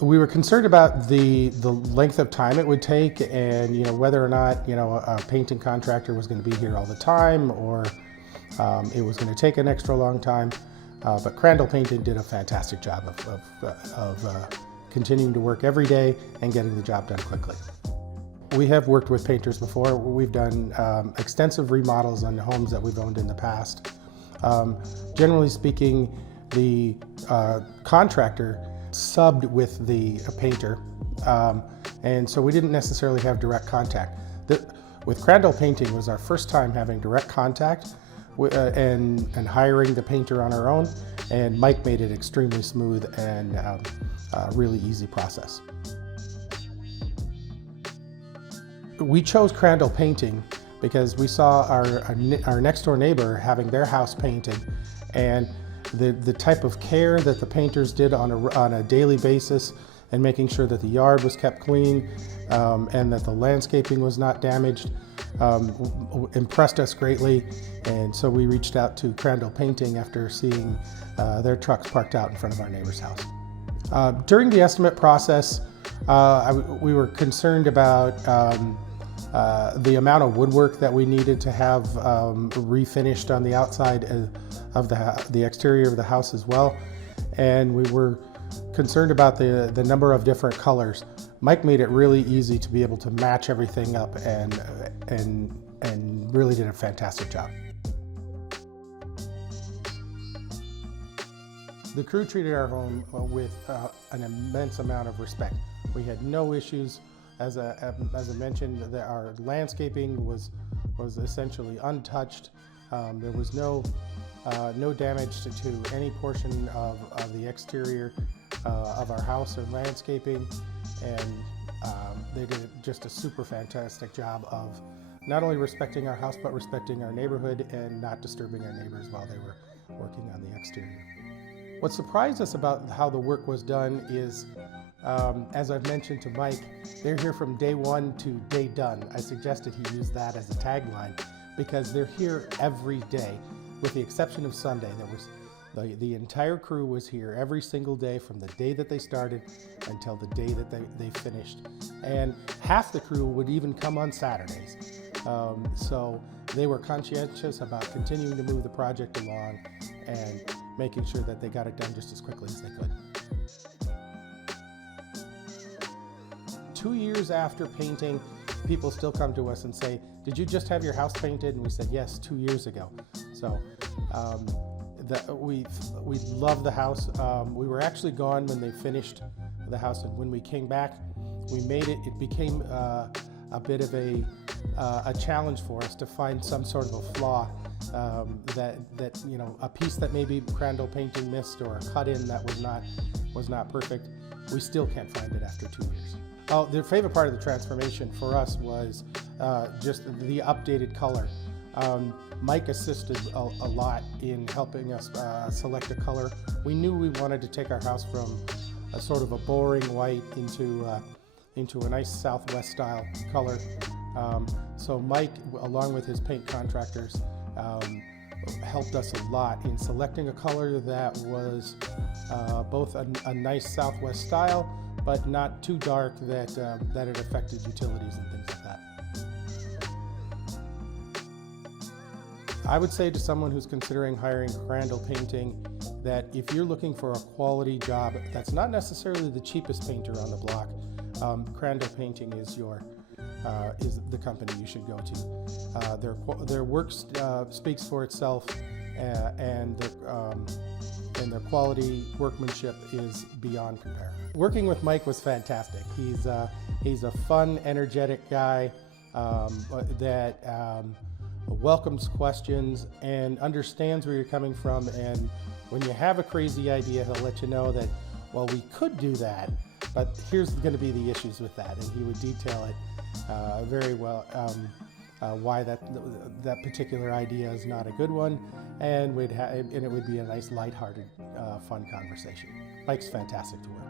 We were concerned about the length of time it would take, and whether or not a painting contractor was going to be here all the time, or it was going to take an extra long time. But Crandall Painting did a fantastic job of continuing to work every day and getting the job done quickly. We have worked with painters before. We've done extensive remodels on homes that we've owned in the past. Generally speaking, the contractor subbed with the painter, and so we didn't necessarily have direct contact. With Crandall Painting was our first time having direct contact and hiring the painter on our own, and Mike made it extremely smooth and a really easy process. We chose Crandall Painting because we saw our next door neighbor having their house painted, and the type of care that the painters did on a daily basis, and making sure that the yard was kept clean and that the landscaping was not damaged, impressed us greatly. And so we reached out to Crandall Painting after seeing their trucks parked out in front of our neighbor's house. During the estimate process, we were concerned about the amount of woodwork that we needed to have refinished on the outside of the exterior of the house as well. And we were concerned about the number of different colors. Mike made it really easy to be able to match everything up, and really did a fantastic job. The crew treated our home with an immense amount of respect. We had no issues. As I mentioned, our landscaping was essentially untouched. There was no damage to any portion of the exterior of our house or landscaping, and they did just a super fantastic job of not only respecting our house, but respecting our neighborhood and not disturbing our neighbors while they were working on the exterior. What surprised us about how the work was done is, as I've mentioned to Mike, they're here from day one to day done. I suggested he use that as a tagline because they're here every day, with the exception of Sunday. The entire crew was here every single day from the day that they started until the day that they finished. And half the crew would even come on Saturdays. So they were conscientious about continuing to move the project along and making sure that they got it done just as quickly as they could. 2 years after painting, people still come to us and say, "Did you just have your house painted?" And we said, "Yes, 2 years ago." So we love the house. We were actually gone when they finished the house, and when we came back, we made it. It became a bit of a challenge for us to find some sort of a flaw, that a piece that maybe Crandall Painting missed, or a cut-in that was not perfect. We still can't find it after 2 years. Oh, the favorite part of the transformation for us was just the updated color. Mike assisted a lot in helping us select a color. We knew we wanted to take our house from a sort of a boring white into a nice Southwest style color. So Mike, along with his paint contractors, helped us a lot in selecting a color that was both a nice Southwest style, but not too dark that it affected utilities and things like that. I would say to someone who's considering hiring Crandall Painting that if you're looking for a quality job that's not necessarily the cheapest painter on the block, Crandall Painting is the company you should go to. Their work speaks for itself, and their quality workmanship is beyond compare. Working with Mike was fantastic. He's a fun, energetic guy that welcomes questions and understands where you're coming from. And when you have a crazy idea, he'll let you know that, well, we could do that, but here's going to be the issues with that. And he would detail it very well, why that particular idea is not a good one, and it would be a nice, lighthearted, fun conversation. Mike's fantastic to work with.